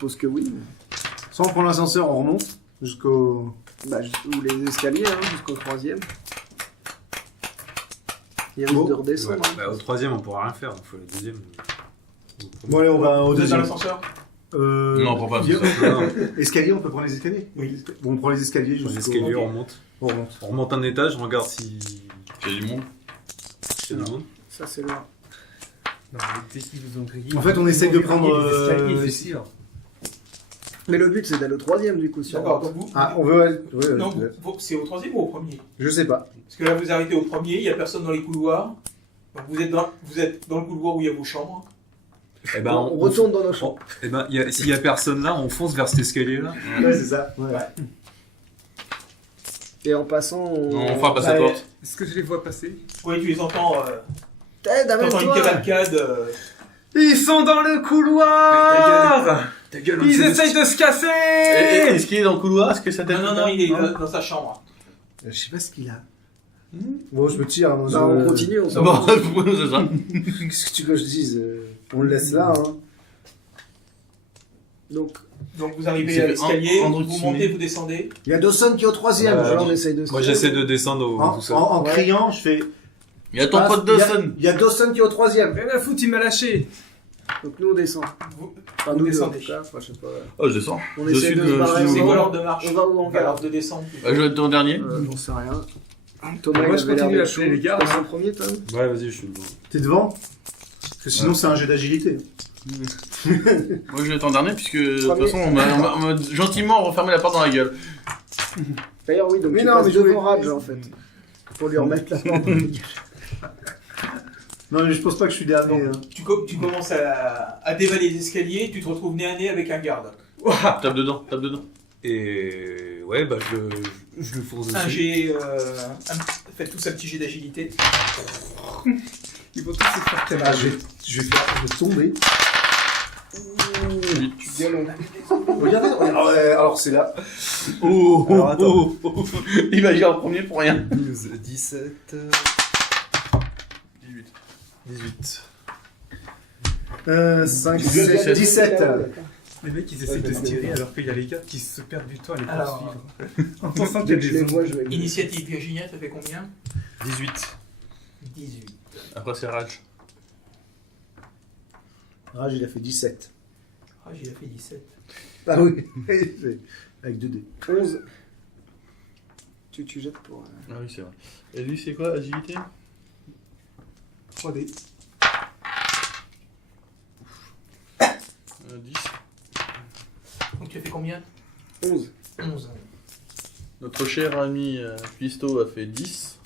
suppose que oui. Soit on prend l'ascenseur, on remonte jusqu'au... Ou les escaliers, jusqu'au 3e. Il risque de redescendre. Au 3e, on pourra rien faire, il faut le 2e. Bon allez, on va au Vous êtes dans deuxième. l'ascenseur? Non, on prend pas viens- ça. Escalier, on peut prendre les escaliers? Oui. Bon, on prend les escaliers Sur jusqu'au... l'escalier, on remonte. On remonte. On remonte un étage, on regarde si... Il y a du monde. Il y a du monde. Ça, c'est là. Non, mais dès qu'ils vous ont grillé. En fait, on essaye de prendre, les escaliers, c'est sûr. Mais le but, c'est d'aller au 3e, du coup. Si on D'accord, rentre. donc vous. Ah, on veut aller... Ouais, Non, c'est au 3e ou au 1er? Je sais pas. Parce que là, vous arrêtez au 1er, il n'y a personne dans les couloirs. Donc vous êtes dans le couloir où il y a vos chambres. Eh ben, On retourne dans nos chambres. Eh ben, s'il y a personne là, on fonce vers cet escalier-là. Ouais, c'est ça. Ouais. Et en passant, On frappe à sa porte. Est-ce que je les vois passer? Oui, tu les entends. T'aides, T'entends une amène-toi. cavalcade. Ils sont dans le couloir. Ta gueule, Ils essayent de se casser. Est-ce qu'il est dans le couloir? Est-ce que ça t'aide? Non, il est dans sa chambre. Je sais pas ce qu'il a. Bon, je me tire. Moi, Bah, on continue, on Ah s'en bon, va. c'est ça. Qu'est-ce que tu veux que je dise? On le laisse là. Hein. Donc, Donc vous arrivez C'est à l'escalier, Andrew vous Kinney. montez, vous descendez. Il y a Dawson qui est au 3e. alors on essaye de se Moi, j'essaie de descendre au tout seul. En Ouais. criant, je fais... Il y a ton pote Dawson. Il y a Dawson qui est au 3e. Rien à foutre, il m'a lâché. Donc nous, on descend. Vous, Enfin, vous nous deux, en descendez. tout cas. Enfin, je sais pas. Oh, je descends. On Je essaie suis de de- se je barrer. suis C'est au- quoi l'ordre de marche? On va où on va? Alors de descendre. Je vais être ton dernier. J'en sais rien. Thomas, Moi, il je avait l'air continue à d'être appeler chaud. les gars, Tu passes hein. en premier, Tom? Ouais, vas-y, je suis devant. T'es devant? Parce que sinon, c'est un jeu d'agilité. Moi, je vais être en dernier puisque de toute Premier. façon, on m'a gentiment refermé la porte dans la gueule. D'ailleurs, oui, donc Mais tu non, passes mais je devant voulais- Rage, en fait. Pour lui remettre la porte dans la gueule. Non, mais je pense pas que je suis dernier. hein. Tu commences à dévaler les escaliers, tu te retrouves nez à nez avec un garde. Tape dedans, tape dedans. Et ouais, bah je le fonce Un dessus. jet. Faites tous un petit jet d'agilité. Ils vont tous se faire Ah, calmer. je vais tomber. Tu gueules, Regardez, alors c'est là. Oh, Alors, attends. oh, oh. Il va dire en premier pour rien. 12, 17, 18. 18. 5, 17. 17. Les mecs, ils essaient de se tirer alors qu'il y a les gars qui se perdent du temps à les Alors, poursuivre. En pensant qu'il y Dès a que je les des vois, je vais... Initiative Virginia, ça fait combien? 18. 18. Après, c'est Rage. Rage, il a fait 17. Ah, j'ai fait 17. Ah oui, avec 2 dés. 11. Tu jettes pour... Ah oui, c'est vrai. Et lui, c'est quoi, agilité? 3D. 10. Donc tu as fait combien? 11. 11. Notre cher ami Pisto a fait 10.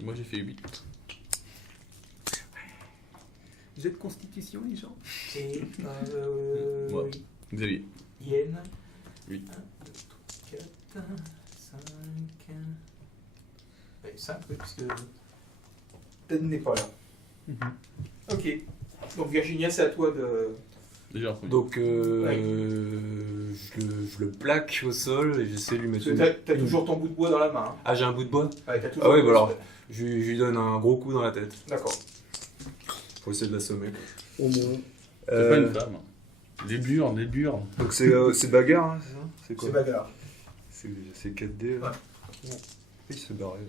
Et moi, j'ai fait 8. Jet de constitution, les gens. Et. Ouais. Xavier. Yen. 8. 1, 2, 3, 4, 5. 5, oui, puisque. Ted n'est pas là. Ok. Donc Virginia, c'est à toi de. Déjà en premier. Donc je le plaque au sol et j'essaie de lui mettre T'as toujours ton bout de bois dans la main. Hein. Ah, j'ai un bout de bois. Ouais, t'as toujours Ah oui, ton bah bout de alors, je lui donne un gros coup dans la tête. D'accord. Faut essayer de l'assommer. Au moins. C'est pas une femme. Des burnes, des burnes. Donc c'est bagarre, hein, c'est ça? C'est quoi? C'est bagarre. C'est 4D. Là. Oui, il s'est barré.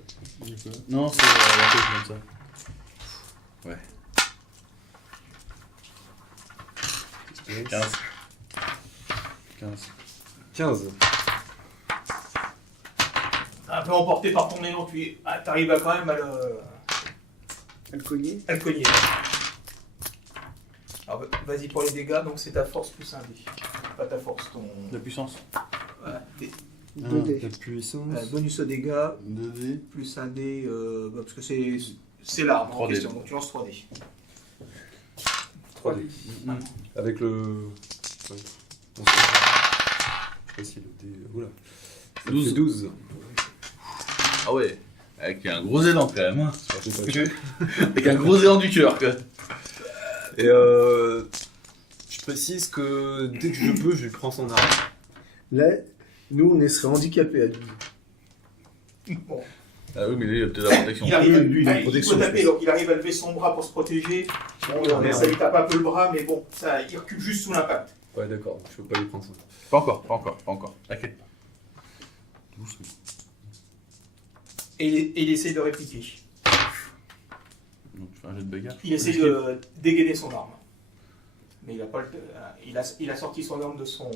Non, c'est la tête comme ça. Ouais. 15. 15. 15. Un peu emporté par ton élan, t'arrives à quand même à Elle cognait. le cogner. Alors vas-y pour les dégâts, donc c'est ta force plus un dé. Pas ta force, ton. La puissance. Voilà, dé. 2 dés. La puissance. Bonus au dégâts, 2D. plus un dé, parce que c'est l'arme en 3D. question, donc tu lances 3D. 3D. Avec le. Ouais. On sait pas. Je sais pas si le dé. Oula. Ça 12. fait 12. Ah ouais. Avec un gros élan quand même. Hein. Ça fait pas Avec un gros élan du cœur quoi. Et je précise que dès que je peux, je lui prends son arme. Là, nous, on serait handicapés à 12. Bon. Ah oui, mais lui, il a peut-être la protection. Il arrive, Lui, il a une il protection, peut taper, je donc il arrive à lever son bras pour se protéger. Bon, merde. ça lui tape un peu le bras, mais bon, ça, il recule juste sous l'impact. Ouais, d'accord, je peux pas lui prendre ça. Pas encore. Ok. Doucement. Et il essaye de répliquer. Donc tu fais un jet de bagarre. Il essaye de dégainer son arme. Mais il a pas le... il a sorti son arme de son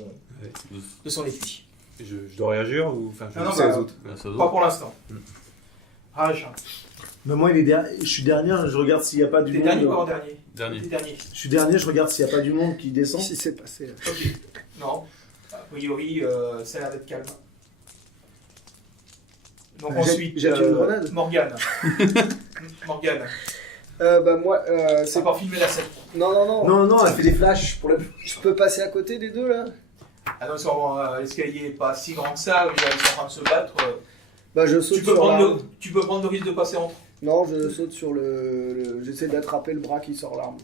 étui. Je dois réagir ou enfin je Non, sais bah, les autres. Pas pour l'instant. Rage. Mais moi, je suis dernier, je regarde s'il n'y a pas du T'es monde. dernier ou avant-dernier? Dernier. T'es dernier. Je suis dernier, je regarde s'il n'y a pas du monde qui descend. Si c'est passé. Là. Ok. Non. A priori, ça a l'air d'être calme. Donc ensuite, Jette une grenade. Morgane. Morgane. Bah moi, C'est c'est encore filmé la scène. Non. Non, elle fait des flashs pour la. Je peux passer à côté des deux là. Ah non, l'escalier n'est pas si grand que ça, mais ils sont en train de se battre. Bah je saute Tu peux, sur prendre l'arme. tu peux prendre le risque de passer entre. Non, je saute sur j'essaie d'attraper le bras qui sort l'arme.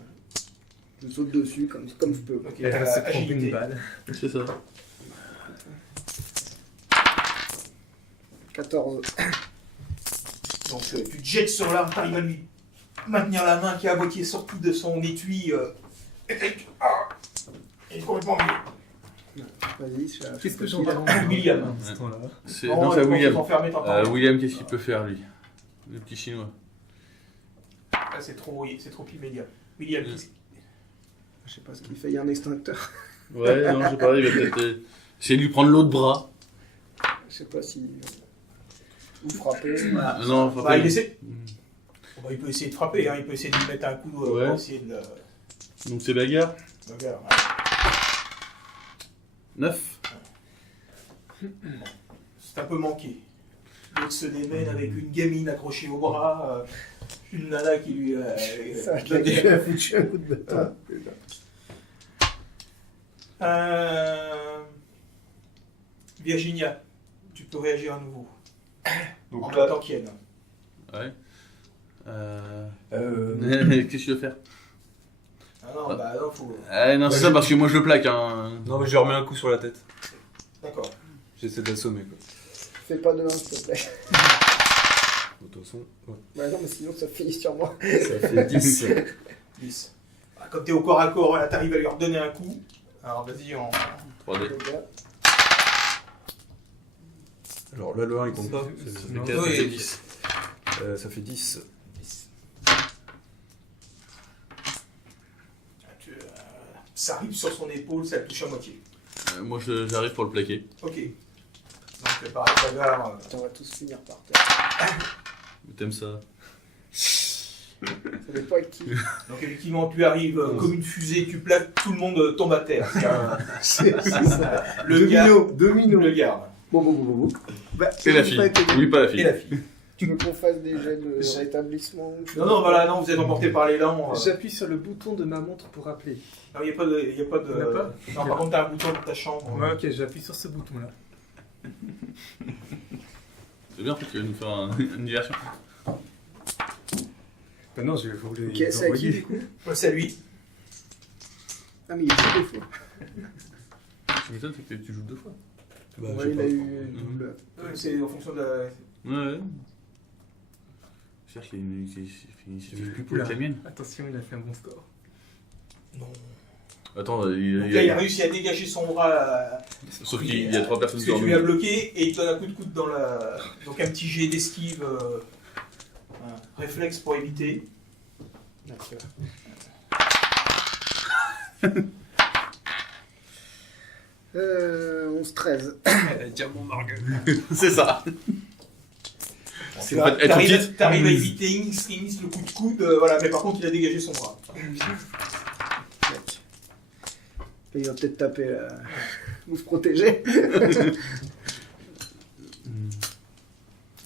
Je saute dessus comme je peux. Ok, Elle va se prendre agilité. une balle. C'est ça. 14. Donc tu te jettes sur l'arme, tu arrives à lui maintenir la main qui est à moitié sortie de son étui. Et complètement humilié. Vas-y, je Qu'est-ce que je- j'entends William. à ce temps-là? Non, c'est William. Enfermé, t'entends. William, qu'est-ce qu'il peut faire lui? Le petit chinois. Ah, c'est trop immédiat. William, Je sais pas ce qu'il fait, il y a un extincteur. Ouais, non, je sais pas, il va peut-être essayer de lui prendre l'autre bras. Je sais pas si. Ou frapper. Voilà. Non, faut Bah, pas. il essaie. Bon, il peut essayer de frapper, hein. Il peut essayer de lui mettre un coup Ouais. pour essayer de le. Donc c'est bagarre. Regarde, 9. c'est un peu manqué. L'autre se démène avec une gamine accrochée au bras, une nana qui lui. Ça va donne il a foutu un coup de bâton. Virginia, tu peux réagir à nouveau. En Donc même là, temps qu'Yann. Ouais. euh, Qu'est-ce que tu veux faire? Ah non, bah non, faut. Non, c'est ça parce que moi je le plaque. Hein. non mais je lui remets un coup sur la tête. D'accord. J'essaie de l'assommer quoi. Fais pas de 1, s'il te plaît. De toute façon, ouais. Bah non, mais sinon ça finit sur moi. Ça fait 10. 10. Ah, comme t'es au corps à corps, là t'arrives à lui redonner un coup. Alors vas-y, en. 3D. Alors là le 1 il compte pas. Ça fait Non. 4, ça Oui. fait 10. Ça fait 10. Ça arrive sur son épaule, ça le touche à moitié. Moi j'arrive pour le plaquer. Ok. Donc pareil, bagarre. On va tous finir par terre. T'aimes ça? Ça dépend avec qui. Donc effectivement, tu arrives comme une fusée, tu plaques, tout le monde tombe à terre. C'est ça. Le gars, Domino. le garde. Bon. Bah, Et la fille. Oui, pas la Et fille. la fille. Tu veux qu'on fasse des jets de rétablissement? Non, voilà, non, vous êtes emporté par les dents. J'appuie sur le bouton de ma montre pour appeler. Non, il n'y a pas de. Il y en a pas Non, par contre, t'as un bouton dans ta chambre. Ouais, ok, j'appuie sur ce bouton-là. C'est bien, tu vas nous faire une diversion. Bah non, je vais vous les Ok, c'est à qui envoyer. du coup? Ouais, c'est à lui. Ah, mais il a fait des fois. Ce qui m'étonne, c'est que tu joues 2 fois. Bah, Ouais, je sais il pas. a eu double. C'est en fonction de la. Ouais. J'espère qu'il s'est fait plus pour Oula. que la mienne. Attention, il a fait un bon score. Non. Attends, Donc là, il a réussi à dégager son bras. Sauf qu'il y a 3 personnes Parce que sur tu lui. lui as bloqué et il te donne un coup de coude dans la. Donc un petit jet d'esquive. Un réflexe pour éviter. D'accord. Euh, 11-13. Diamant Marguerite. C'est ça. Tu en fait, être petite. T'arrives à éviter Inks le coup de coude, voilà, mais par contre il a dégagé son bras. Il va peut-être taper là. Vous se protéger.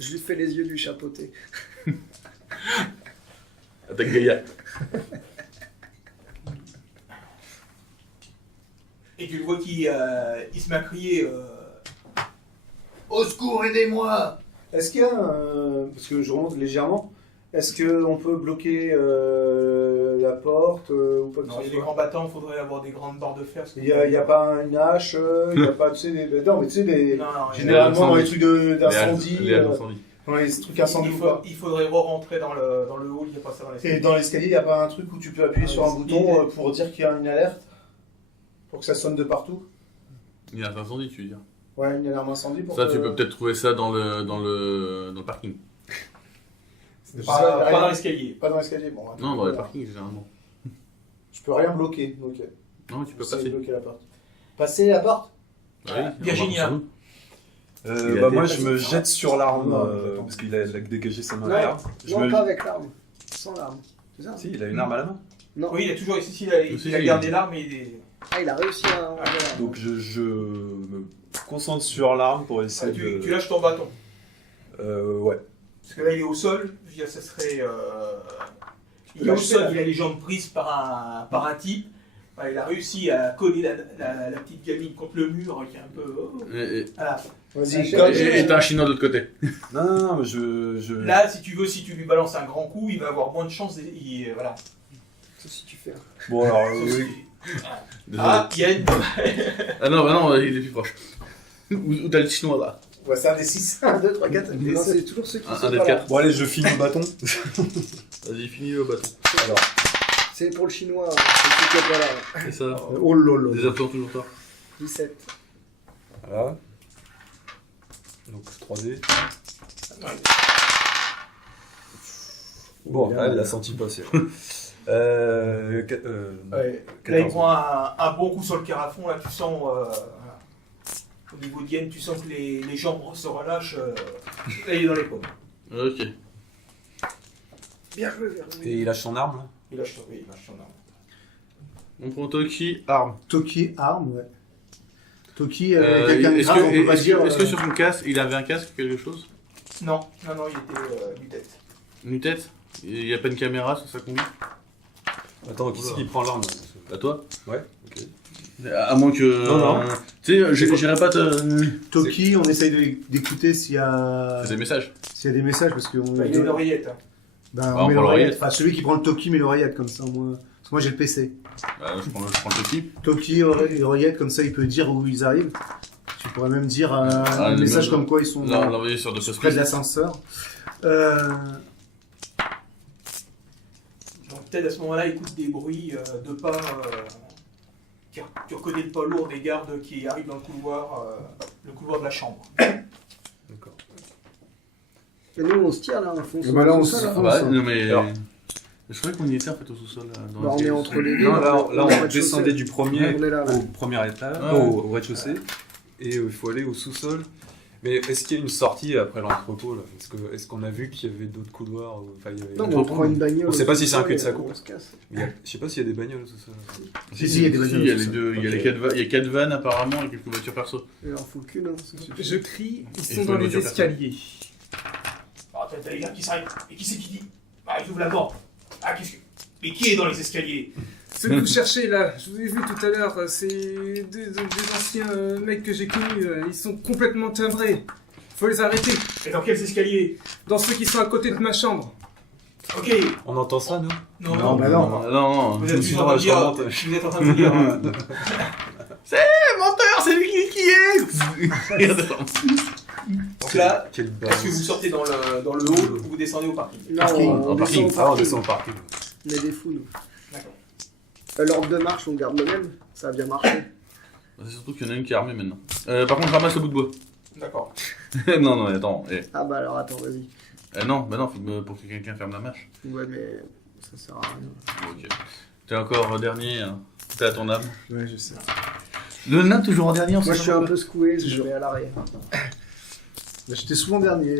Je lui fais les yeux du chapeauté. Attaque Gaïa. Et tu le vois qu'il il se met à crier au secours, aidez-moi! Est-ce qu'il y a un... Parce que je remonte légèrement. Est-ce qu'on peut bloquer la porte ou pas que Non, ce il y a des soit grands battants, il faudrait avoir des grandes barres de fer. parce que- Il y a pas une hache, il n'y a pas, tu sais, des... Non, mais tu sais, des... Non, Généralement, dans les trucs Léa d'incendie, d'incendie. dans les trucs incendie ou pas. il faudrait re-rentrer dans le hall, il n'y a pas ça dans Et l'escalier. dans l'escalier, il n'y a pas un truc où tu peux appuyer sur un bouton pour dire qu'il y a une alerte? Pour que ça sonne de partout. Il y a un incendie, tu veux dire. Ouais, une alarme incendie pour Ça, que... tu peux peut-être trouver ça dans le parking. Pas dans l'escalier. Pas dans l'escalier, bon. Non, dans les parkings, généralement. Je peux rien bloquer, ok. Non, tu peux J'essaie de passer. bloquer la porte. Passer la porte Ah oui, Virginia. Bah, Il a moi, des- je me jette sur l'arme, Non, parce qu'il a dégagé sa main Non. arrière. Je Non, me- pas avec l'arme. Sans l'arme. C'est ça? Si, il a une arme à la main. Non. Oui, il a toujours ici, il a Si, gardé l'arme et il est... Ah, il a réussi à. Donc je me concentre sur l'arme pour essayer de... Tu lâches ton bâton. Ouais. Parce que là, il est au sol. Je veux dire, ça serait. Il est au Lâcher, sol, là. il a les jambes prises par un type. Enfin, il a réussi à coller la petite gamine contre le mur qui est un peu. Oh. Voilà. Vas-y, Comme- Et t'as un chinois de l'autre côté. Non, mais je... Là, si tu lui balances un grand coup, il va avoir moins de chance. Voilà. Sauf si tu fais. Bon, alors, Sauf oui. si- Désolé. Ah, il y a une. Ah non, bah non, il est plus proche. Ou t'as le chinois là. Ouais, c'est un des 6. 1, 2, 3, 4. Non, c'est toujours ceux qui Un sont des pas là. quatre. Bon, allez, je finis le bâton. Vas-y, finis le bâton. Alors, C'est pour le chinois, c'est celui qui est pas là. C'est ça. Oh là Des absents toujours tard. 17. voilà. Donc 3D. Bon, Bien, elle l'a bien. senti passer. Ouais. Là, il 14. prend un bon coup sur le carafon. Là, tu sens. Voilà. Au niveau d'Yen, tu sens que les jambes se relâchent. Là, il est dans les pommes. Ok. Bien joué, Vernon. Et il lâche son arme, là. Il lâche son arme. On prend Toki, arme. Toki, arme, ouais. Toki, quelqu'un de Est-ce grave, on peut que, pas est-ce dire... que, est-ce que sur son casque, il avait un casque ou quelque chose? Non, il était du tête. Une tête? Il n'y a pas une caméra sur sa combi? Attends, qui c'est qui prend l'arme là À toi? Ouais, ok. À moins que. Non. Tu sais, j'irai pas te. Toki, on essaye d'écouter s'il y a... C'est des messages. S'il y a des messages, parce qu'on... Il a une oreillette. Hein. Ben, on on met prend l'oreillette. l'oreillette. Enfin, celui qui prend le Toki met l'oreillette, comme ça, moi... Parce que moi, j'ai le PC. Bah, je prends le Toki. Toki, l'oreillette, comme ça, il peut dire où ils arrivent. Tu pourrais même dire un le message même- comme quoi ils sont L'envoyer sur de près de l'ascenseur. Donc peut-être à ce moment-là, il écoute des bruits de pas. Tu reconnais le pas lourd des gardes qui arrivent dans le couloir de la chambre. D'accord. Et nous, on se tire là, on fonce. Et bah là, on sous-sol, se- là. Ah bah, ça. non mais. Alors. Je croyais qu'on y était en fait au sous-sol. Dans Bah, on est l'escalier. entre les deux. Non, là, on est au on rez-de-chaussée. descendait du premier On est là, là. au premier étage, Ouais. au rez-de-chaussée, et il faut aller au sous-sol. Mais est-ce qu'il y a une sortie après l'entrepôt là? Est-ce qu'on a vu qu'il y avait d'autres couloirs? Enfin, il y avait... Non, mais on prend une bagnole. On sait pas si c'est un au sous-sol cul-de-sac et ou- on se casse. Je sais pas s'il y a des bagnoles au sous-sol. Si, il y a des Si, bagnoles il y a au les sous-sol. deux, il y a Ok. les 4 vannes, il y a 4 vannes apparemment et quelques voitures perso. Il en faut qu'une, hein, ça suffit. Je crie, ils Il sont faut dans une les voiture escaliers. Ah, t'as les gars qui s'arrêtent. Et qui c'est qui dit? Ah, il ouvre la porte. Ah, qu'est-ce que. Mais qui est dans les escaliers? Ce que vous cherchez là, je vous ai vu tout à l'heure, c'est des anciens mecs que j'ai connus, ils sont complètement timbrés. Faut les arrêter. Et dans quels escaliers? Dans ceux qui sont à côté de ma chambre. Ok. On entend ça, nous? Non, Non, bah non. Non, Vous non. êtes juste en train de je dire. remonte. Vous êtes en train de dire. Menteur, c'est lui qui est. Donc là, Quelle est-ce balance. que vous sortez dans le hall ou vous descendez au parking? Non, Parking. on En parking. descend au Ah, on parking. descend au parking. On est des fous, nous. D'accord. L'ordre de marche, on garde le même. Ça a bien marché. C'est surtout qu'il y en a une qui est armée maintenant. Par contre, ramasse le bout de bois. D'accord. Non, non, attends. Ah bah alors attends, vas-y. Non, bah non, pour que quelqu'un ferme la marche. Ouais, mais ça sert à rien. Ok. T'es encore dernier, hein. T'es à ton âme. Ouais, je sais. Le nain toujours en dernier, on Moi, sait je suis pas un peu secoué, je Toujours. vais à l'arrière. Bah, j'étais souvent dernier.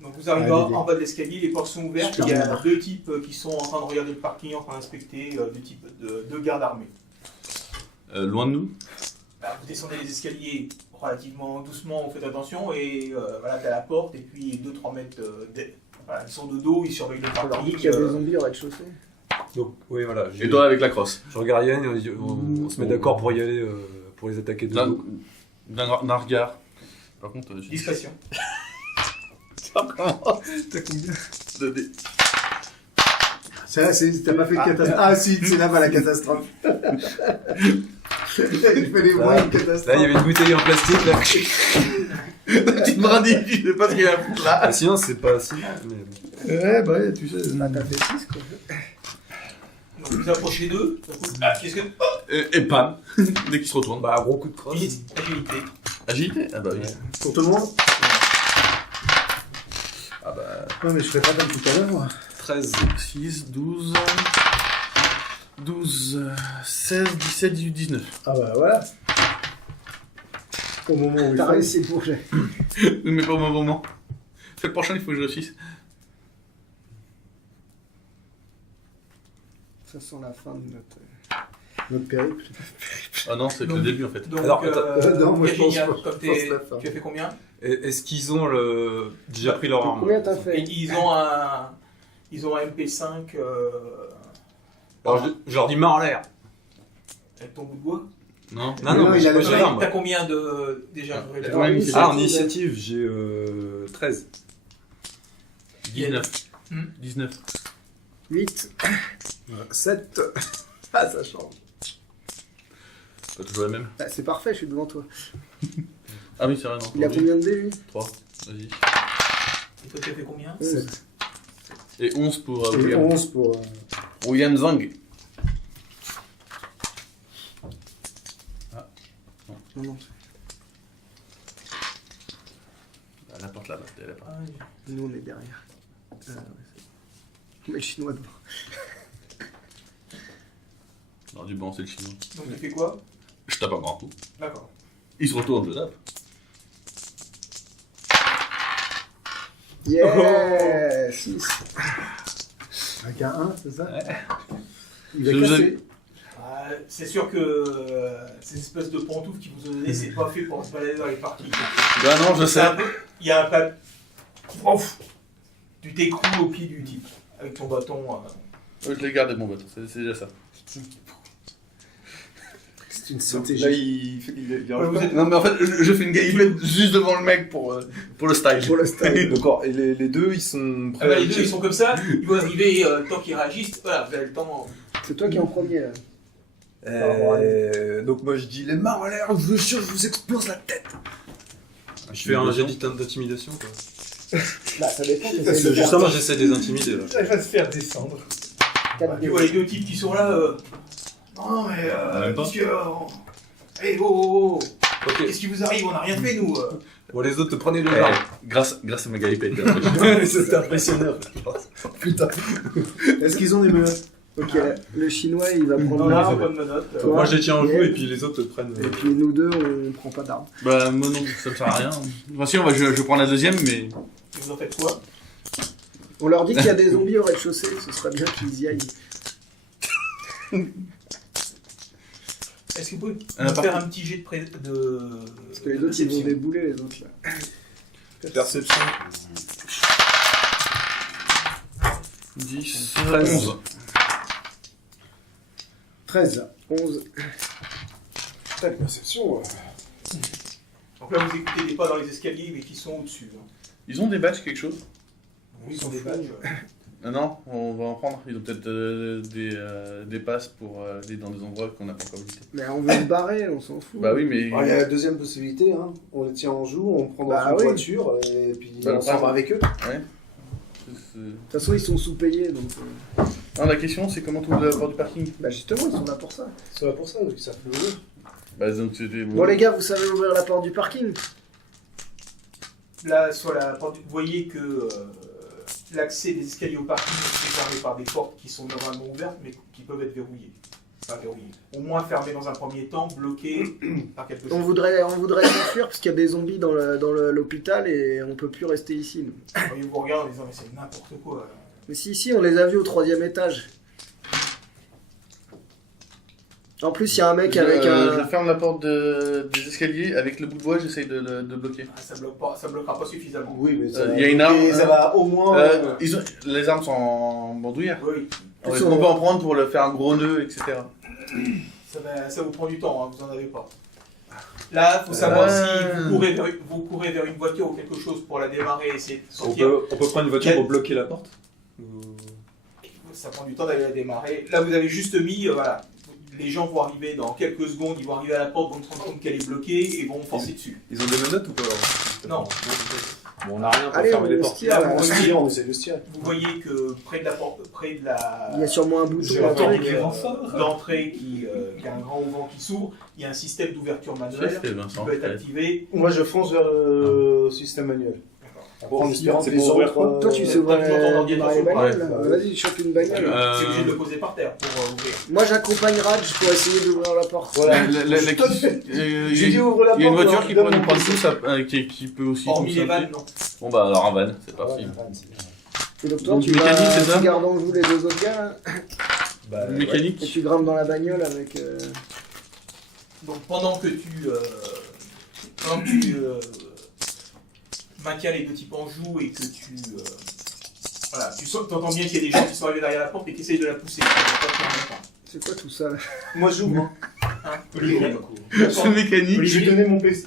Donc vous arrivez Allez, en bas de l'escalier, les portes sont ouvertes, Super il y a bien. deux types qui sont en train de regarder le parking, en train d'inspecter, deux types de gardes armés. loin de nous. Bah, vous descendez les escaliers relativement doucement, vous faites attention, et voilà, t'as la porte, et puis 2-3 mètres, voilà, ils sont de dos, ils surveillent le On leur dit parking. qu'il y a des zombies au rez-de-chaussée. Donc, oui, voilà. Et toi avec la crosse. Je regarde Yann et on se met d'accord pour y aller, pour les attaquer de dos. D'un regard. Par contre, Discrétion. ça commence. T'as combien de dés. Ça, t'as pas fait de catastrophe. Ah si, c'est là-bas la catastrophe. Il fallait au moins une Là, il y catastrophe. avait une bouteille en plastique, là. Petite brindille, je sais pas ce qu'il y a à foutre là. Ah, sinon, c'est pas si mal, mais... Ouais, bah ouais, tu sais. Bah t'as fait 6 quoi. Donc Vous approchez d'eux. Ah, qu'est-ce que. Et pam, dès qu'il se retourne. Bah, gros coup de crosse. Agilité. Agilité? Ah bah oui. Pour tout le monde. Ah bah. Ouais, mais je ferai pas comme tout à l'heure, moi. 13. 6, 12, 16, 17, 18, 19. Ah bah voilà. Au moment où il T'as fallait. réussi le projet. Mais pas au bon moment. Fait le prochain, il faut que je réussisse. Ça sent la fin de Notre périple. Ah non, c'est que le Donc- début en fait. Donc, Alors, non, moi, je pense Virginia, pas. comme Je pense la fin. tu as fait combien? Est-ce qu'ils ont déjà pris leur arme? Combien t'as Et fait? ils ont un MP5 Alors, je leur dis main en l'air. avec ton bout de bois. Non. Non, non, mais il j'ai a pas le j'ai vrai, l'arme. T'as combien de déjà Ouais, En mais c'est- Ah, en initiative. initiative, j'ai 13. 19. 19. 8. 7. Ah, ça change. Pas toujours la même. Bah, c'est parfait, je suis devant toi. Ah oui, c'est vrai, non. Il a combien de dés, lui 3. Vas-y. Et toi, tu as fait combien? 11. Et 11 pour Et William. 11 pour. William Zhang. Non, non. Ah, la porte là-bas, t'es là-bas. Ah, Nous, on est derrière. Ouais, c'est bon. On met le chinois devant. Alors du banc, c'est le chinois. donc tu fais quoi? Je tape un grand coup. D'accord. Il se retourne, je tape. Yeah 6. Avec un 1, c'est ça? Il Je va vous casser. C'est sûr que ces espèces de pantoufles qu'ils vous ont donné, c'est pas fait pour se balader dans les parkings. Bah non, je sais. Il y a un pas. Ouf. Tu t'écroules au pied du type avec ton bâton. Je l'ai gardé mon bâton, c'est déjà ça. C'est une stratégie. Là, il fait. Il Ouais, vous êtes- Non, mais en fait, je fais une galipette juste devant le mec pour le style. Pour le style. D'accord, et les deux, ils sont Ah bah, les deux ils sont comme ça, ils vont arriver tant qu'ils réagissent. Voilà, vous avez le temps. C'est toi qui es en premier, là. Donc moi je dis les mains en l'air, je vous jure, je vous explose la tête. Je fais un jet d'intimidation quoi. Bah, ça dépend. C'est t'essayes de Justement, faire j'essaie de les intimider là. Elle va se faire descendre. 4 Tu vois les deux types qui sont là. Non mais même pas. monsieur. Hey, oh, oh, oh. Ok, Qu'est-ce qui vous arrive? On n'a rien fait nous. bon les autres, prenez les Eh, armes. grâce à ma galipette. après. C'était impressionnant. Putain. Est-ce qu'ils ont des menottes? Ok, le chinois, il va prendre Non, ils ont l'arme. pas de menottes. Toi, Moi je les tiens en joue yeah. et puis les autres prennent. Et puis nous deux, on prend pas d'arme. Bah, moi non, ça me sert à rien. Enfin, si, je prends la deuxième, mais. Vous en faites quoi? On leur dit qu'il y a des zombies au rez-de-chaussée, ce serait bien qu'ils y aillent. Est-ce que vous pouvez Un me appart- faire un petit jet de. Parce que les autres, ils vont débouler, les autres, là. Perception. 10, 13. 11. 13. 11. Putain, perception. Donc là, vous écoutez des pas dans les escaliers, mais qui sont au-dessus. hein. Ils ont des badges, quelque chose? Oui, ils sont des badges. Non, non, on va en prendre. Ils ont peut-être des passes pour aller dans des endroits qu'on n'a pas encore visités. Mais on veut se barrer, on s'en fout. Bah oui, mais. Il y a la deuxième possibilité, hein. On les tient en joue, on prend dans Bah une oui. voiture et puis Bah, on s'en va avec eux. Ouais. De toute façon, ils sont sous-payés, donc... Non, la question, c'est comment tu ouvres la porte du parking? Bah justement, ils sont là pour ça. C'est là pour ça, donc ça fait ouvrir. Bah, donc c'était. Bon, les gars, vous savez ouvrir la porte du parking? Là, sur la porte, vous voyez que l'accès des escaliers au parking est fermé par des portes qui sont normalement ouvertes, mais qui peuvent être verrouillées. Enfin, verrouillées. Au moins fermées dans un premier temps, bloquées par quelque chose. On voudrait s'enfuir parce qu'il y a des zombies dans l'hôpital et on peut plus rester ici, nous. Ils vous regardent en disant, mais c'est n'importe quoi. Mais si, on les a vus au 3e étage. En plus, il y a un mec avec Je un... ferme la porte des escaliers avec le bout de bois, j'essaye de bloquer. Ah, ça bloquera pas suffisamment. Oui, mais ça, Il y a une arme. ça va au moins. Les armes sont en bandoulière. Oui, Est-ce qu'on peut en prendre pour le faire un gros nœud, etc. ça vous prend du temps, hein, vous en avez pas. Là, il faut savoir si vous courez vers une voiture ou quelque chose pour la démarrer et essayer de On sortir. peut prendre une voiture pour bloquer la porte. Ça prend du temps d'aller la démarrer. Là, vous avez juste mis, voilà, les gens vont arriver dans quelques secondes, ils vont arriver à la porte, vont se rendre compte qu'elle est bloquée et vont foncer dessus. Ils ont des menottes ou pas? Non. Bon, on n'a rien pour Allez, fermer on les se portes. tire, là. On se tire, on essaie de se tirer. Vous voyez que près de la porte, près de la Il y a sûrement un bouton. J'ai un entendu truc. qu'il d'entrée qui a un grand auvent qui s'ouvre, il y a un système d'ouverture manuelle C'est qui Vincent. peut être activé. Moi, je fonce vers le système manuel. Après, en espérant que C'est les pour ouvrir autres... Toi, tu sais ouvrir T'as toujours ton ordinateur les bagnoles, sur le là. Vas-y, chope une bagnole. C'est obligé de le poser par terre pour ouvrir. Moi, j'accompagne Raj pour essayer d'ouvrir la porte. Voilà. Il J'ai dit ouvre la porte. y a une voiture qui donne pourrait nous mon prendre PC. tous, qui peut aussi Hormis les fonctionner. vannes, non. Bon bah alors en van, c'est parti. Et donc, toi, Donc, tu mécanique, c'est ça tu gardes en joue les deux autres gars, là, et Mécanique. tu grimpes dans la bagnole avec... Donc pendant que tu maintiens les deux types en joue et que tu voilà, tu entends bien qu'il y a des gens qui sont arrivés derrière la porte et qui essayent de la pousser. C'est quoi tout ça, là? Moi, j'ouvre. Olivier, C'est mécanique. Je vais donner mon PC.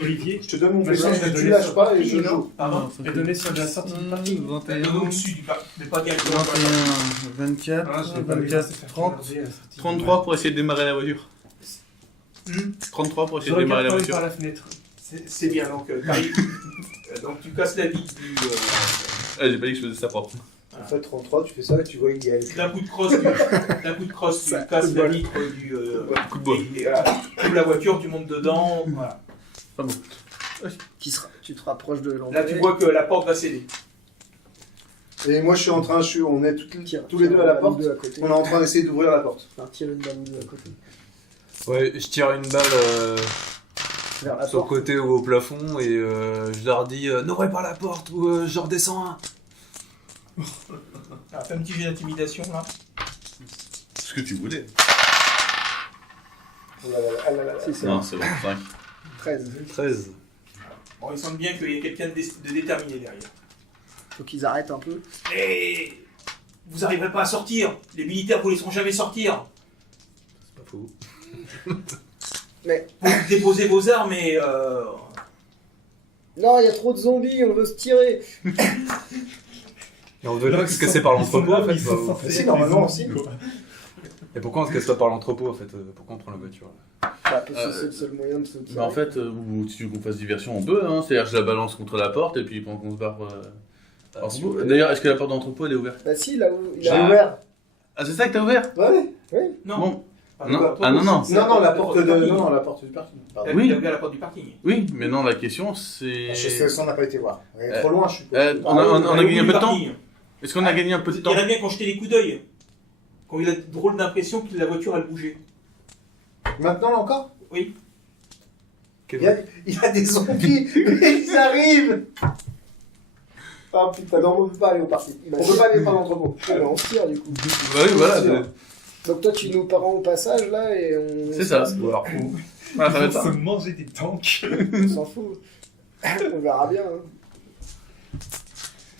Olivier, Je te donne mon Bah, PC, je vais tu donner lâches sur pas et parking, je non joue. pardon, je vais donner sur la sortie du parking. 21, au-dessus du parc, mais pas directement. 24, Ah, je vais pas 24, me faire 30, regarder à la sortie. 33 pour essayer de démarrer la voiture. 33 pour Je essayer de démarrer la regarde pas voiture. par la fenêtre. C'est bien, donc t'arrives. Donc tu casses la vitre du. Ah, j'ai pas dit que je faisais ça propre. En fait, 33, tu fais ça et tu vois, il y a... D'un coup de crosse, tu casses la vitre du. Coup de bois. et voilà, tu ouvres la voiture, tu montes dedans. Voilà. Tu te rapproches de l'entrée. Là, tu vois que la porte va céder. Et moi, on est tous les deux à la porte. À côté. On est en train d'essayer d'ouvrir la porte. Enfin, tirer une balle ou deux à côté. Ouais, je tire une balle Vers la sur le porte. côté ou au plafond et je leur dis n'ouvrez pas la porte ou je redescends un. Alors, fais un petit jeu d'intimidation là. Ce que tu voulais. Oh là là, ah là là. C'est ça. Non, c'est bon, 5. 13. 13. Bon, ils sentent bien qu'il y a quelqu'un de déterminé derrière. Faut qu'ils arrêtent un peu. Et vous n'arriverez pas à sortir. Les militaires vous laisseront jamais sortir. C'est pas faux. Vous déposez vos armes et Non, il y a trop de zombies, on veut se tirer. Et on devrait pas se casser par l'entrepôt en fait. Mais si, normalement, aussi. Et pourquoi on se casse pas par l'entrepôt en fait? Pourquoi on prend la voiture là? Bah, parce que c'est le seul moyen de se tirer. Bah en fait, si tu veux qu'on fasse diversion, on peut. Hein. C'est-à-dire que je la balance contre la porte et puis pendant qu'on se barre. D'ailleurs, est-ce que la porte d'entrepôt elle est ouverte? Bah si, là où... J'ai ouvert. Ah, c'est ça que t'as ouvert? Ouais. non. Bon. Pas Non. la porte Ah, non, non. aussi. Non, la porte du parking. non, la porte du parking. Pardon. Oui. Il a ouvert la porte du parking. Oui, mais non, la question c'est. Je sais, ça, on n'a pas été voir. On est trop loin, je suis on a gagné un peu de temps. Parking. Est-ce qu'on a gagné un peu de Il y temps? en a bien qui ont jeté les coups d'œil. Quand il a drôle d'impression que la voiture elle bougeait. Maintenant, là, encore Oui. il y a des zombies, mais ils arrivent. Ah putain, non, on peut pas aller au parking. On peut pas aller par l'entrepôt. On se tire du coup. Bah oui, voilà. Donc toi, tu nous pars au passage là et on... C'est ça. Ou alors, Voilà, ça va être ça. Faut manger des tanks. On s'en fout. On verra bien. Hein.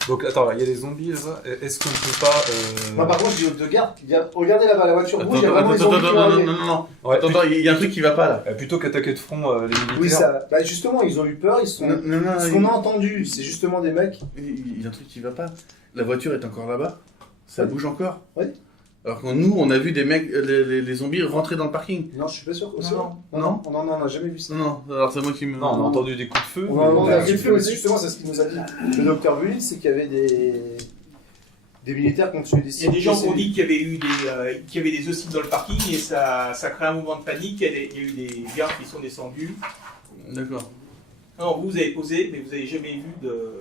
donc attends, il y a des zombies là-bas. Est-ce qu'on peut pas. Moi, par contre, je dis aux deux gardes, regardez là-bas, la voiture Attends, rouge, il y a vraiment des zombies qui vont non, arriver. non. Ouais, Attends, il y a un truc qui va pas là. plutôt qu'attaquer de front les militaires. Oui, ça. Bah, justement, ils ont eu peur, ils sont. Non, Ce qu'on a entendu, c'est justement des mecs. il y a un truc qui va pas. La voiture est encore là-bas. Ça Ouais. bouge encore. Ouais. Alors que nous, on a vu des mecs, les zombies rentrer dans le parking. Non, je suis pas sûr. Non. Non, on n'a jamais vu ça. Non, alors c'est moi qui me. Non, on a entendu des coups de feu. On mais- a vu le feu aussi, justement, c'est ce qu'il nous a dit. Le docteur Bully, c'est qu'il y avait des militaires qui ont tué des Il y a des gens qui ont civils. dit qu'il y avait eu qu'il y avait des hostiles dans le parking et ça crée un mouvement de panique. Il y a eu des gardes qui sont descendus. D'accord. Non, vous avez posé, mais vous n'avez jamais vu de.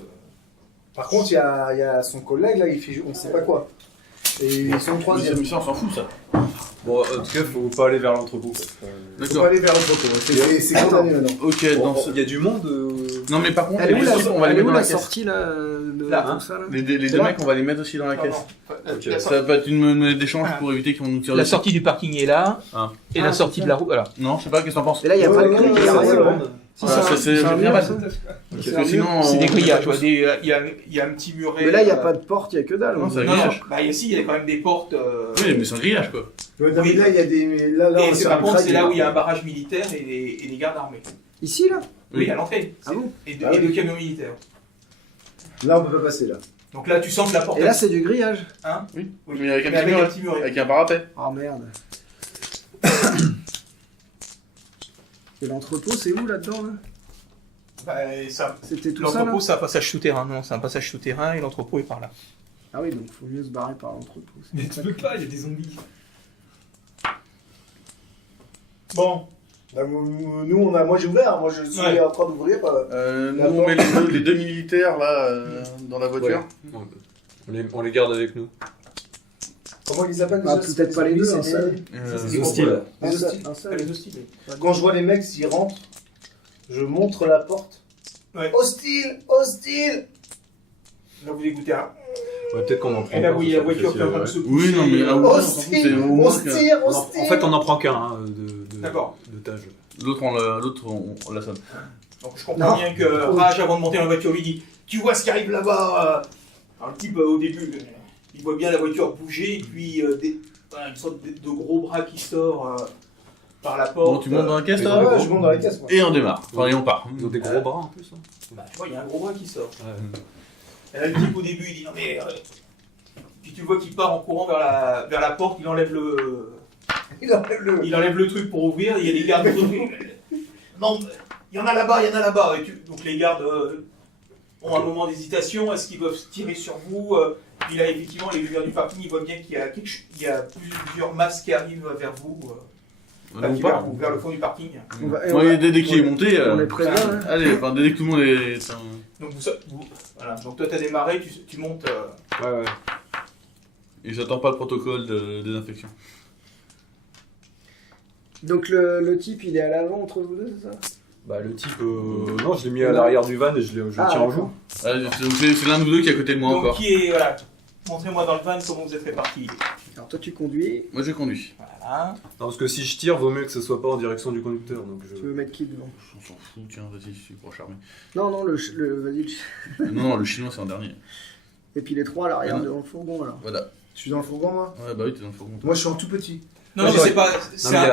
Par contre, il y a son collègue là, il fait on sait pas quoi. Et ils sont au troisième. Mais ça, on s'en fout ça. Bon, en tout cas, faut pas aller vers l'entrepôt. Faut D'accord. pas aller vers le poteau. C'est condamné maintenant. Ok, dans ce... Il y a du monde. Non, mais par contre, Elle est où les la, types, on va les elle est mettre où dans la la caisse. sortie là de Là, tout hein. ça là Les deux là mecs, on va les mettre aussi dans la caisse. Ok. Ça va être une monnaie d'échange pour éviter qu'on nous tire La dessus. sortie du parking est là Ah. et la sortie de la route. Voilà. Non, je sais pas, qu'est-ce que t'en penses? Et là, il n'y a pas de grille, il y a rien. Voilà, c'est bien mur, mal. ça. Parce C'est que un sinon. C'est des on- grillages, tu vois. Il y a un petit muret. Mais là, il n'y a pas de porte, il n'y a que dalle. Non, c'est un Non, non, grillage. bah ici, il y a quand même des portes. Oui, mais c'est un grillage quoi. Ouais, non, mais là, il y a des. Là, Et on c'est sur par un contre, crack, c'est là où il y a un barrage militaire et des gardes armés. Ici là Oui, à l'entrée. Ah bon Et Ah oui. deux camions militaires. Là, on peut pas passer là. Donc là, tu sens que la porte. Et là, c'est du grillage. Hein Oui, Oui. mais avec un Mais petit avec un muret. petit muret. Avec un parapet. Oh merde. Et l'entrepôt, c'est où là-dedans là C'était tout ça là L'entrepôt, c'est un passage souterrain. Non, c'est un passage souterrain et l'entrepôt est par là. Ah oui, donc faut mieux se barrer par l'entrepôt. Mais tu peux pas, il y a des zombies. Bon. Bah, moi j'ai ouvert, moi je suis Ouais. en train d'ouvrir. Nous, on met les deux militaires là dans la voiture. On les garde avec nous. Comment ils s'appellent Ah, déjà, peut-être pas les deux, c'est un des- seul. Les hostiles. Les hostiles. Un seul. Les hostiles. Quand je vois les mecs s'ils rentrent, je montre la porte. Ouais. Hostile, hostile. Là, vous écoutez un. Ouais, peut-être qu'on en prend Et là, pas, oui, ça la fait voiture qui est en train de plaisir, se Oui, non, mais pousser. on s'en fout, c'est Hostile, au moins hostile, ouais. hostile. En fait, on en prend qu'un hein, D'accord. d'otage. L'autre, on l'assomme. Donc je comprends bien que Raj, avant de monter dans la voiture, lui dit tu vois ce qui arrive là-bas. Alors le type, au début, il voit bien la voiture bouger, et puis une sorte de gros bras qui sort par la porte. Bon, tu montes dans la caisse, mais là Ah ouais, je monte dans la caisse moi. Et on démarre. Enfin, et on part. Ils ont des gros bras en plus. Hein. Bah, tu vois, il y a un gros bras qui sort. Ouais. Et là, le type, au début, il dit non mais. Puis tu vois qu'il part en courant vers la porte, il enlève Il enlève le. le truc pour ouvrir, il y a des gardes. Non, il y en a là-bas, il y en a là-bas. Donc les gardes ont un moment d'hésitation, est-ce qu'ils peuvent tirer sur vous Puis là, effectivement, les lumières du parking, ils voient bien qu'il y a plusieurs masses qui arrivent vers vous, On part. vers le fond du parking. Ouais, dès qu'il est monté, On est présent, hein. allez, enfin, dès que tout le monde est. Donc, voilà. Donc toi, tu as démarré, tu montes. Ouais. Et j'attends pas le protocole de désinfection. Donc le type il est à l'avant entre vous deux, c'est ça? Bah le type, non, je l'ai mis à l'arrière du van et je le tiens en joue. Ah, c'est l'un de vous deux qui est à côté de moi Donc encore. qui est, voilà. Montrez-moi dans le van comment vous êtes répartis. Alors toi tu conduis, Moi, je conduis. Voilà. Non, parce que si je tire, vaut mieux que ce soit pas en direction du conducteur. Donc tu veux mettre qui devant? On s'en fout, tiens, vas-y, je suis pour charmer. Non, vas-y. Non, le chinois, c'est en dernier. Et puis les trois à l'arrière Ah non. devant le fourgon alors. Voilà. Je suis dans le fourgon moi. Ouais, bah oui, t'es dans le fourgon. toi. Moi je suis en tout petit. Non, mais c'est pas. Non, c'est mais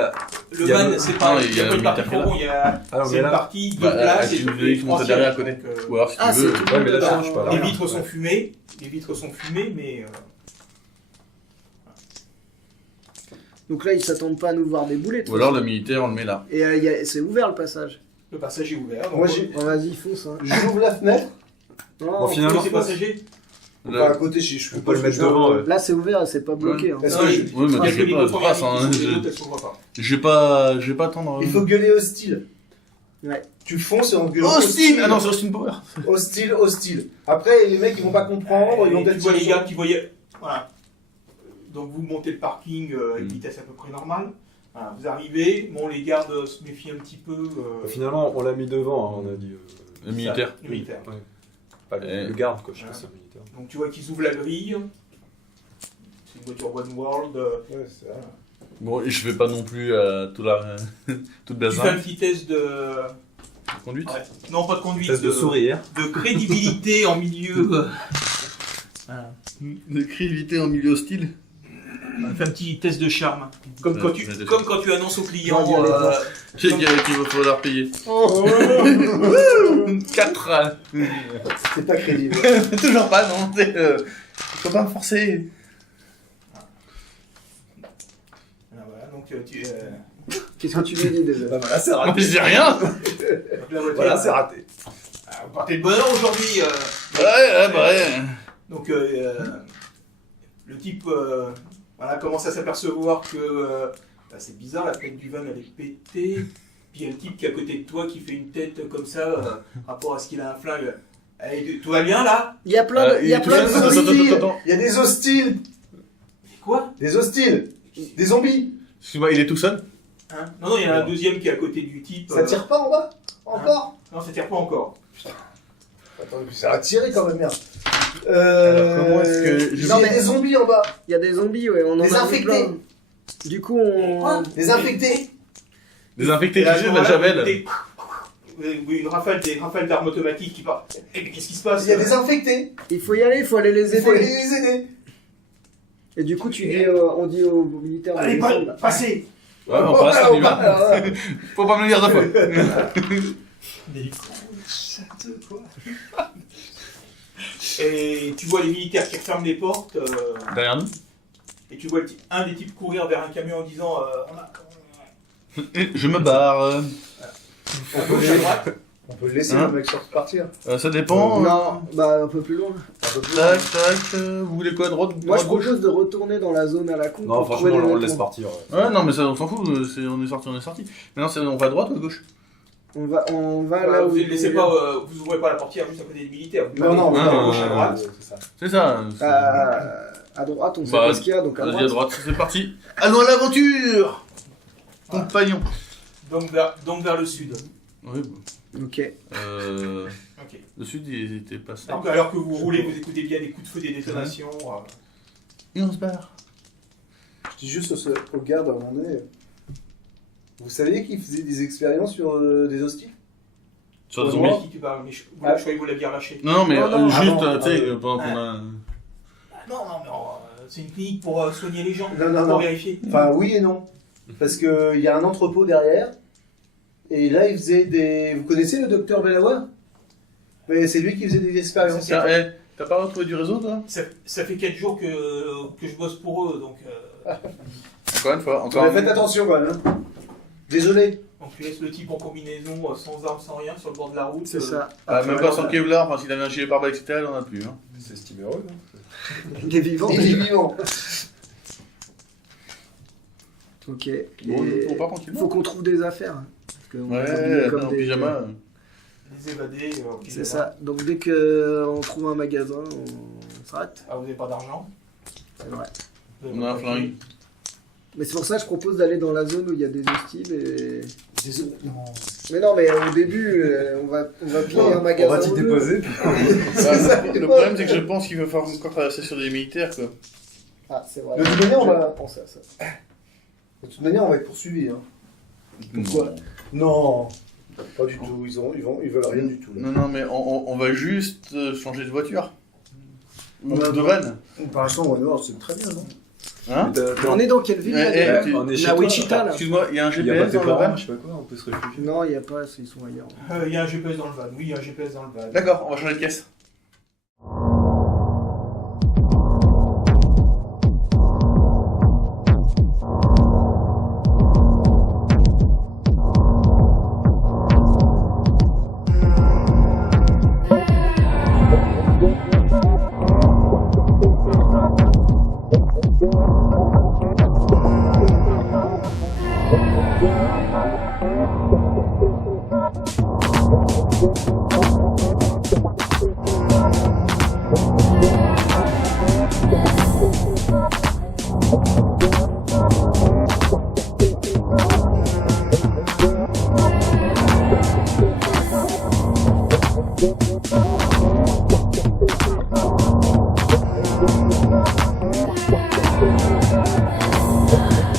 le il y a van, le- c'est pas. non, Il y a pas une partie militaire fourgon, il y a. Ah non, C'est mais une là, partie de Bah, place tu et nous de dis qu'ils montent derrière à côté. donc, Ou alors, si Ah, tu veux. c'est tout. ouais, mais là, dedans. je suis pas là. les Ouais. vitres sont fumées. Les vitres sont fumées, mais. Donc là ils s'attendent pas à nous voir débouler. de Ou toute alors, façon. le militaire, on le met là. Et c'est ouvert le passage. Le passage est ouvert. Donc Moi j'ai. Bon, vas-y fonce hein. J'ouvre la fenêtre. Non, Bon, finalement, c'est passager. Enfin, Là, à côté, je on peut le mettre devant. Ouais. là c'est ouvert, c'est pas bloqué. Hein. Est-ce Non, que il- oui, mais il y a que t'inquiète les pas, deux de premières trace, hein, vitres qui sont je- les autres, elles s'ouvrent pas. je vais pas attendre. il faut gueuler hostile. Ouais. Tu fonces et on gueule Austin Ah non, c'est Austin Power. Hostile, hostile. Après, les mecs ils vont pas comprendre, ils vont Et peut-être tu vois les tirer gars sur- qui voyaient. Voilà. Donc vous montez le parking à une Mm. vitesse à peu près normale. Voilà, vous arrivez. Bon, les gardes se méfient un petit peu. Finalement, on l'a mis devant, hein, on a dit. Le militaire. Le militaire. Pas Eh. le garde, quoi, je sais Ouais. pas si c'est un militaire. Donc tu vois qu'ils ouvrent la grille. C'est une voiture One World. Ouais, c'est vrai. Bon, et je vais pas non plus à toute Tu fais un bazar. petit test de. Conduite. Ouais. Non, pas de conduite. Test de sourire. De crédibilité en milieu. Voilà. De crédibilité en milieu hostile. On fait un petit test de charme. Comme, Ouais, quand, tu, ouais, déjà. comme quand tu annonces au client. J'aurais dû aller J'ai dit qu'il va falloir payer. 4 C'est pas crédible. Toujours pas, non. Faut pas me forcer. Voilà, donc Qu'est-ce que tu lui dis déjà? Voilà, c'est Je dis rien. donc la voiture. Voilà, c'est raté. Vous partez de bonne heure aujourd'hui. Ouais, bah ouais. Donc le type voilà, commence à s'apercevoir que bah, c'est bizarre, la plaque du van elle est pétée. Puis il y a le type qui est à côté de toi qui fait une tête comme ça, rapport à ce qu'il a un flingue. Allez, tout va bien là? Il y a plein de, il y a plein de zombies. Il y a des hostiles. Quoi? Des hostiles. Des zombies. Excuse-moi, il est tout seul. Hein? Non, il y en a un deuxième qui est à côté du type. Ça tire pas en bas? Encore? Non, ça tire pas encore. Attends, ça a tiré quand même, merde. Alors, comment est-ce que je- Il y Non, a mais- des zombies en bas. Il y a des zombies, ouais, on en Des a vu infectés. plein. Du coup, on. Des infectés. Désinfecter, Et à tu ce sais, la moment-là, javel. oui, une rafale d'armes automatiques qui part. Et qu'est-ce qui se passe? Il y a des infectés. Il faut y aller, il faut aller les Il faut aider. les aider. Et du coup, on dit aux militaires de Allez, descendre, là. passez. Ouais, on passe, on y va. Ah, ouais. Faut pas me le dire deux fois. Mais quoi. Et tu vois les militaires qui referment les portes, Derrière nous. et tu vois un des types courir vers un camion en disant Je me barre. à gauche, à droite. On peut le laisser, Hein le mec partir. Ça dépend. Non, bah un peu plus loin. Un peu plus Tac, tac, vous voulez quoi, droite, Moi je gauche? propose de retourner dans la zone à la con. Non, pour franchement, trouver des on le laisse vêtements. partir. Ouais, non, mais ça, on s'en fout, on est sorti, on est sorti. Maintenant, on va à droite ou à gauche? On va Voilà, là où. vous ne laissez pas, vous ouvrez pas la portière juste à côté des militaires. Vous Non, allez non, de non, gauche à droite. c'est ça. C'est ça. À droite, on sait Bah, pas ce qu'il y a, donc à Vas-y, droite. à droite, c'est parti. Allons à l'aventure! Voilà. Compagnon. Donc vers le sud. Oui, bon. Ok. Ok. Le sud, il était pas ça. Donc alors que vous roulez, vous écoutez bien des coups de feu, des détonations. Et on se barre. Je dis juste au garde à un moment donné. Vous saviez qu'il faisait des expériences sur des hostiles? Sur les Ouais, zombies. Qui tu parles, mais je Ah. croyais que vous l'aviez relâché. Non, mais Non, non, juste, ah non, tu sais, ah oui. pendant qu'on a. Non, c'est une clinique pour soigner les gens, Non, non, pour non. vérifier. Enfin, oui et non. Parce qu'il y a un entrepôt derrière. Et là, il faisait des. Vous connaissez le docteur Belawar? Mais c'est lui qui faisait des expériences. Tiens, t'as pas retrouvé du réseau, toi? Ça fait 4 jours que je bosse pour eux, donc Encore une fois, encore Mais un. faites attention quand même. Hein. Désolé. tu laisses le type en combinaison, sans armes, sans rien, sur le bord de la route. C'est ça. Ah, même pas sans Kevlar, enfin, s'il avait un gilet pare-balles, etc., il en a plus. Hein. C'est Steamereux, non? Il est vivant. Il est vivant. Ok. Bon, Et on part tranquillement. faut qu'on trouve des affaires. Parce qu'on est Ouais, comme en des- pyjama. Les évadés. C'est ça. Donc dès qu'on trouve un magasin, on s'arrête. Ah, vous n'avez pas d'argent. C'est vrai. Vous avez On a pas un de flingue. Mais c'est pour ça que je propose d'aller dans la zone où il y a des hostiles et... Désolé. Non. Mais non, mais au début, on va piller un magasin. On va t'y ou deux. déposer. C'est ça. Le problème, c'est que je pense qu'il va falloir encore traverser sur des militaires, quoi. Ah, c'est vrai. De toute manière, on va- J'avais pensé à ça. De toute manière, on va être poursuivis. Hein. Pourquoi? Non. Pas du tout. Ils veulent rien du tout. Là. Non, non, mais on va juste changer de voiture. Ou Ouais, de non. van. Pour l'instant, on va voir, c'est très bien, non? Hein? On est dans quelle ville là, déjà On est chez La toi. Wichita là. Excuse-moi, il y a un Il y a pas GPS tes dans le parents, van? je sais pas quoi, on peut se réfugier. Non, il n'y a pas, ils sont ailleurs. Il y a un GPS dans le van. Oui, il y a un GPS dans le van. D'accord, on va changer de caisse.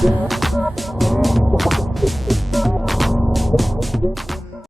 Yeah.